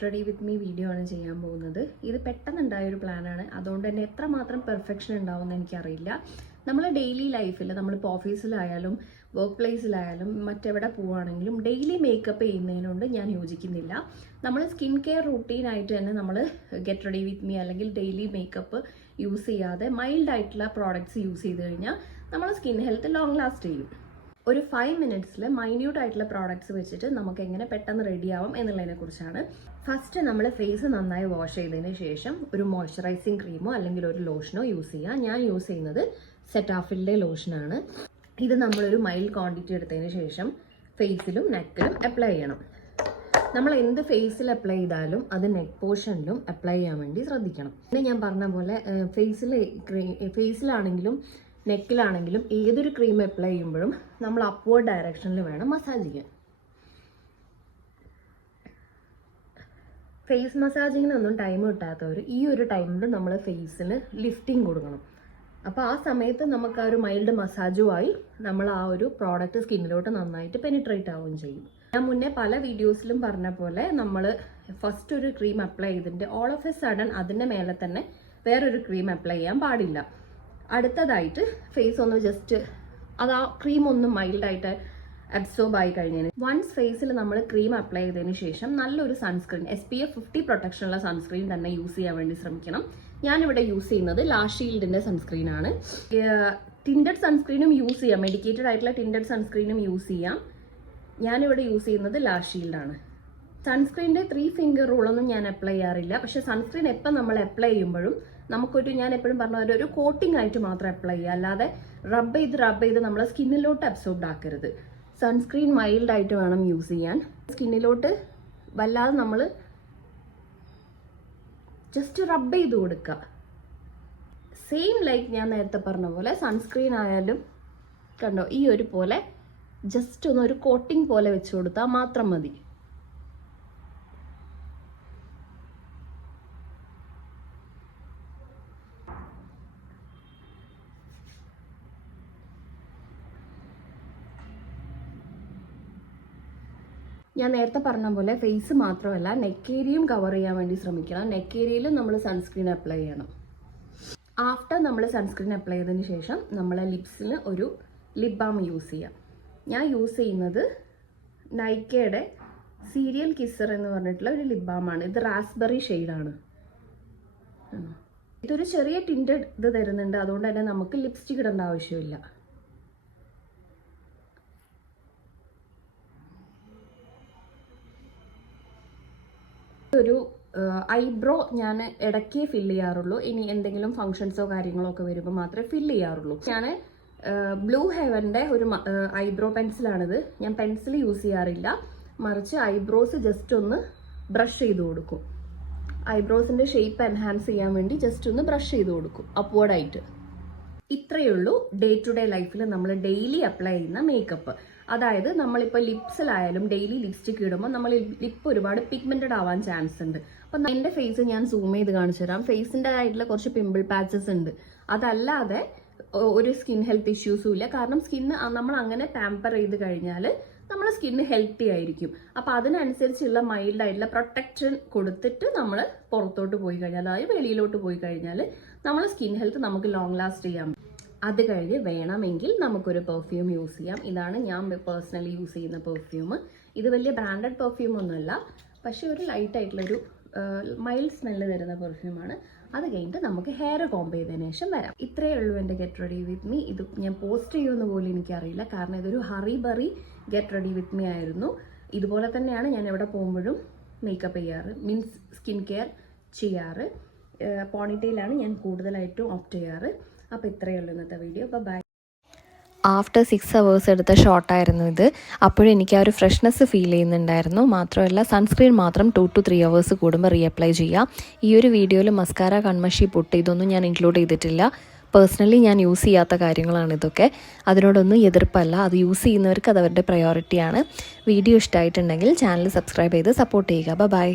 Get ready with me video ആണ് ചെയ്യാൻ പോകുന്നത്. ഇത് പെട്ടെന്നുണ്ടായൊരു പ്ലാനാണ്. അതുകൊണ്ട് തന്നെ എത്രമാത്രം പെർഫെക്ഷൻ ഉണ്ടാവുമെന്ന് എനിക്കറിയില്ല. നമ്മൾ ഡെയിലി ലൈഫിൽ നമ്മളിപ്പോൾ ഓഫീസിലായാലും വർക്ക് പ്ലേസിലായാലും മറ്റെവിടെ പോവുകയാണെങ്കിലും ഡെയിലി മേക്കപ്പ് ചെയ്യുന്നതിനോട് ഞാൻ യോജിക്കുന്നില്ല. നമ്മൾ സ്കിൻ കെയർ റൂട്ടീനായിട്ട് തന്നെ നമ്മൾ ഗെറ്റ് റെഡി വിത്ത് മീ അല്ലെങ്കിൽ ഡെയിലി മേക്കപ്പ് യൂസ് ചെയ്യാതെ മൈൽഡ് ആയിട്ടുള്ള പ്രോഡക്റ്റ്സ് യൂസ് ചെയ്ത് കഴിഞ്ഞാൽ നമ്മൾ സ്കിൻ ഹെൽത്ത് ലോങ് ലാസ്റ്റ് ചെയ്യും. ഒരു 5 മിനിറ്റ്സിൽ മൈന്യൂട്ട് ആയിട്ടുള്ള പ്രോഡക്ട്സ് വെച്ചിട്ട് നമുക്ക് എങ്ങനെ പെട്ടെന്ന് റെഡിയാവും എന്നുള്ളതിനെ കുറിച്ചാണ്. ഫസ്റ്റ് നമ്മൾ ഫേസ് നന്നായി വാഷ് ചെയ്തതിന് ശേഷം ഒരു മോയ്സ്ചറൈസിങ് ക്രീമോ അല്ലെങ്കിൽ ഒരു ലോഷനോ യൂസ് ചെയ്യുക. ഞാൻ യൂസ് ചെയ്യുന്നത് സെറ്റാഫിലിൻ്റെ ലോഷനാണ്. ഇത് നമ്മളൊരു മൈൽഡ് ക്വാണ്ടിറ്റി എടുത്തതിന് ശേഷം ഫേസിലും നെക്കിലും അപ്ലൈ ചെയ്യണം. നമ്മൾ എന്ത് ഫേസിൽ അപ്ലൈ ചെയ്താലും അത് നെക്ക് പോർഷനിലും അപ്ലൈ ചെയ്യാൻ വേണ്ടി ശ്രദ്ധിക്കണം. പിന്നെ ഞാൻ പറഞ്ഞ പോലെ ഫേസിലാണെങ്കിലും നെക്കിലാണെങ്കിലും ഏതൊരു ക്രീം അപ്ലൈ ചെയ്യുമ്പോഴും നമ്മൾ അപ്വേർഡ് ഡയറക്ഷനിൽ വേണം മസാജ് ചെയ്യാൻ. ഫേസ് മസാജിങ്ങിനൊന്നും ടൈം കിട്ടാത്തവർ ഈ ഒരു ടൈമിൽ നമ്മൾ ഫേസിന് ലിഫ്റ്റിംഗ് കൊടുക്കണം. അപ്പോൾ ആ സമയത്ത് നമുക്ക് ആ ഒരു മൈൽഡ് മസാജുമായി നമ്മൾ ആ ഒരു പ്രോഡക്റ്റ് സ്കിന്നിലോട്ട് നന്നായിട്ട് പെനിട്രേറ്റ് ആവുകയും ചെയ്യും. ഞാൻ മുന്നേ പല വീഡിയോസിലും പറഞ്ഞ പോലെ നമ്മൾ ഫസ്റ്റ് ഒരു ക്രീം അപ്ലൈ ചെയ്തിട്ട് ഓൾ ഓഫ് എ സഡൻ അതിൻ്റെ മേലെ തന്നെ വേറൊരു ക്രീം അപ്ലൈ ചെയ്യാൻ പാടില്ല. അടുത്തതായിട്ട് ഫേസ് ഒന്ന് ജസ്റ്റ് അത് ആ ക്രീം ഒന്ന് മൈൽഡായിട്ട് അബ്സോർബ് ആയി കഴിഞ്ഞതിന് വൺസ് ഫേസിൽ നമ്മൾ ക്രീം അപ്ലൈ ചെയ്തതിന് ശേഷം നല്ലൊരു സൺസ്ക്രീൻ SPF 50 പ്രൊട്ടക്ഷനുള്ള സൺസ്ക്രീൻ തന്നെ യൂസ് ചെയ്യാൻ വേണ്ടി ശ്രമിക്കണം. ഞാനിവിടെ യൂസ് ചെയ്യുന്നത് ലാഷീൽഡിൻ്റെ സൺസ്ക്രീനാണ്. ടിൻഡഡ് സൺസ്ക്രീനും യൂസ് ചെയ്യാം, മെഡിക്കേറ്റഡ് ആയിട്ടുള്ള ടിൻഡഡ് സൺസ്ക്രീനും യൂസ് ചെയ്യാം. ഞാനിവിടെ യൂസ് ചെയ്യുന്നത് ലാഷീൽഡാണ്. സൺസ്ക്രീനിൻ്റെ 3 ഫിംഗർ റൂളൊന്നും ഞാൻ അപ്ലൈ ചെയ്യാറില്ല. പക്ഷേ സൺസ്ക്രീൻ എപ്പോൾ നമ്മൾ അപ്ലൈ ചെയ്യുമ്പോഴും ഞാൻ എപ്പോഴും പറഞ്ഞ ഒരു കോട്ടിംഗ് ആയിട്ട് മാത്രം അപ്ലൈ ചെയ്യുക, അല്ലാതെ റബ്ബ് ചെയ്ത് നമ്മളെ സ്കിന്നിലോട്ട് അബ്സോർബ്ഡ് ആക്കരുത്. സൺസ്ക്രീൻ മൈൽഡ് ആയിട്ട് വേണം യൂസ് ചെയ്യാൻ. സ്കിന്നിലോട്ട് വല്ലാതെ നമ്മൾ ജസ്റ്റ് റബ്ബ് ചെയ്ത് കൊടുക്കുക. സെയിം ലൈക്ക് ഞാൻ നേരത്തെ പറഞ്ഞ പോലെ സൺസ്ക്രീൻ ആയാലും കണ്ടോ ഈ ഒരു പോലെ ജസ്റ്റ് ഒന്ന് ഒരു കോട്ടിംഗ് പോലെ വെച്ച് കൊടുത്താൽ മാത്രം മതി. ഞാൻ നേരത്തെ പറഞ്ഞ പോലെ ഫേസ് മാത്രമല്ല നെക്ക് ഏരിയയും കവർ ചെയ്യാൻ വേണ്ടി ശ്രമിക്കണം. നെക്ക് ഏരിയയിലും നമ്മൾ സൺസ്ക്രീൻ അപ്ലൈ ചെയ്യണം. ആഫ്റ്റർ നമ്മൾ സൺസ്ക്രീൻ അപ്ലൈ ചെയ്തതിന് ശേഷം നമ്മളെ ലിപ്സിൽ ഒരു ലിപ് ബാം യൂസ് ചെയ്യാം. ഞാൻ യൂസ് ചെയ്യുന്നത് നൈക്കയുടെ സീരിയൽ കിസ്സർ എന്ന് പറഞ്ഞിട്ടുള്ള ഒരു ലിപ് ബാമാണ്. ഇത് റാസ്ബെറി ഷെയ്ഡാണ്. ഇതൊരു ചെറിയ ടിൻറ്റഡ് ഇത് തരുന്നുണ്ട്, അതുകൊണ്ട് തന്നെ നമുക്ക് ലിപ്സ്റ്റിക് ഇടേണ്ട ആവശ്യമില്ല. ഒരു ഐബ്രോ ഞാൻ ഇടയ്ക്കേ ഫില്ല് ചെയ്യാറുള്ളൂ. ഇനി എന്തെങ്കിലും ഫങ്ഷൻസോ കാര്യങ്ങളോ ഒക്കെ വരുമ്പോൾ മാത്രമേ ഫില്ല് ചെയ്യാറുള്ളൂ. ഞാൻ ബ്ലൂ ഹെവൻ്റെ ഒരു ഐബ്രോ പെൻസിലാണിത്. ഞാൻ പെൻസിൽ യൂസ് ചെയ്യാറില്ല, മറിച്ച് ഐബ്രോസ് ജസ്റ്റ് ഒന്ന് ബ്രഷ് ചെയ്ത് കൊടുക്കും. ഐബ്രോസിൻ്റെ ഷേപ്പ് എൻഹാൻസ് ചെയ്യാൻ വേണ്ടി ജസ്റ്റ് ഒന്ന് ബ്രഷ് ചെയ്ത് കൊടുക്കും അപ്വേർഡായിട്ട്. ഇത്രയേ ഉള്ളൂ ഡേ ടു ഡേ ലൈഫിൽ നമ്മൾ ഡെയിലി അപ്ലൈ ചെയ്യുന്ന മേക്കപ്പ്. അതായത് നമ്മളിപ്പോൾ ലിപ്സിലായാലും ഡെയിലി ലിപ്സ്റ്റിക് ഇടുമ്പോൾ നമ്മൾ ലിപ്പ് ഒരുപാട് പിഗ്മെൻറ്റഡ് ആവാൻ ചാൻസ് ഉണ്ട്. അപ്പം എൻ്റെ ഫേസ് ഞാൻ സൂം ചെയ്ത് കാണിച്ചു തരാം. ഫേസിൻ്റെ ആയിട്ടുള്ള കുറച്ച് പിമ്പിൾ പാച്ചസ് ഉണ്ട്. അതല്ലാതെ ഒരു സ്കിൻ ഹെൽത്ത് ഇഷ്യൂസും ഇല്ല. കാരണം സ്കിന്ന് നമ്മൾ അങ്ങനെ പാമ്പർ ചെയ്ത് കഴിഞ്ഞാൽ നമ്മുടെ സ്കിന്ന് ഹെൽത്തി ആയിരിക്കും. അപ്പോൾ അതിനനുസരിച്ചുള്ള മൈൽഡ് ആയിട്ടുള്ള പ്രൊട്ടക്ഷൻ കൊടുത്തിട്ട് നമ്മൾ പുറത്തോട്ട് പോയി കഴിഞ്ഞാൽ, അതായത് വെളിയിലോട്ട് പോയി കഴിഞ്ഞാൽ നമ്മൾ സ്കിൻ ഹെൽത്ത് നമുക്ക് ലോങ് ലാസ്റ്റ് ചെയ്യാം. അത് കഴിഞ്ഞ് വേണമെങ്കിൽ നമുക്കൊരു പെർഫ്യൂം യൂസ് ചെയ്യാം. ഇതാണ് ഞാൻ പേഴ്സണലി യൂസ് ചെയ്യുന്ന പെർഫ്യൂം. ഇത് വലിയ ബ്രാൻഡഡ് പെർഫ്യൂം ഒന്നുമല്ല, പക്ഷേ ഒരു ലൈറ്റ് ആയിട്ടുള്ളൊരു മൈൽഡ് സ്മെല്ല് തരുന്ന പെർഫ്യൂമാണ്. അത് കഴിഞ്ഞിട്ട് നമുക്ക് ഹെയർ കോംബ് ചെയ്തതിന് ശേഷം വരാം. ഇത്രയേ ഉള്ളൂ എൻ്റെ ഗെറ്റ് റെഡി വിത്ത് മീ. ഇത് ഞാൻ പോസ്റ്റ് ചെയ്യുമെന്ന് പോലും എനിക്കറിയില്ല, കാരണം ഇതൊരു hurry get ready with me ആയിരുന്നു. ഇതുപോലെ തന്നെയാണ് ഞാൻ എവിടെ പോകുമ്പോഴും മേക്കപ്പ് ചെയ്യാറ്, മീൻസ് സ്കിൻ കെയർ ചെയ്യാറ്. പോണിറ്റെയിലാണ് ഞാൻ കൂടുതലായിട്ടും ഓപ്റ്റ് ചെയ്യാറ്. അപ്പോൾ ഇത്രയേ ഉള്ളൂ ഇന്നത്തെ വീഡിയോ. ബൈ. ആഫ്റ്റർ 6 hours എടുത്ത ഷോട്ടായിരുന്നു ഇത്. അപ്പോഴും എനിക്ക് ആ ഒരു ഫ്രഷ്നെസ് ഫീൽ ചെയ്യുന്നുണ്ടായിരുന്നു. മാത്രമല്ല സൺസ്ക്രീൻ മാത്രം 2 to 3 hours കൂടുമ്പോൾ റീഅപ്ലൈ ചെയ്യാം. ഈ ഒരു വീഡിയോയിൽ മസ്കാര, കൺമഷി, പൊട്ട് ഇതൊന്നും ഞാൻ ഇൻക്ലൂഡ് ചെയ്തിട്ടില്ല. പേഴ്സണലി ഞാൻ യൂസ് ചെയ്യാത്ത കാര്യങ്ങളാണ് ഇതൊക്കെ. അതിനോടൊന്നും എതിർപ്പല്ല. അത് യൂസ് ചെയ്യുന്നവർക്ക് അത് അവരുടെ പ്രയോറിറ്റിയാണ്. വീഡിയോ ഇഷ്ടമായിട്ടുണ്ടെങ്കിൽ ചാനൽ സബ്സ്ക്രൈബ് ചെയ്ത് സപ്പോർട്ട് ചെയ്യുക. ബൈ.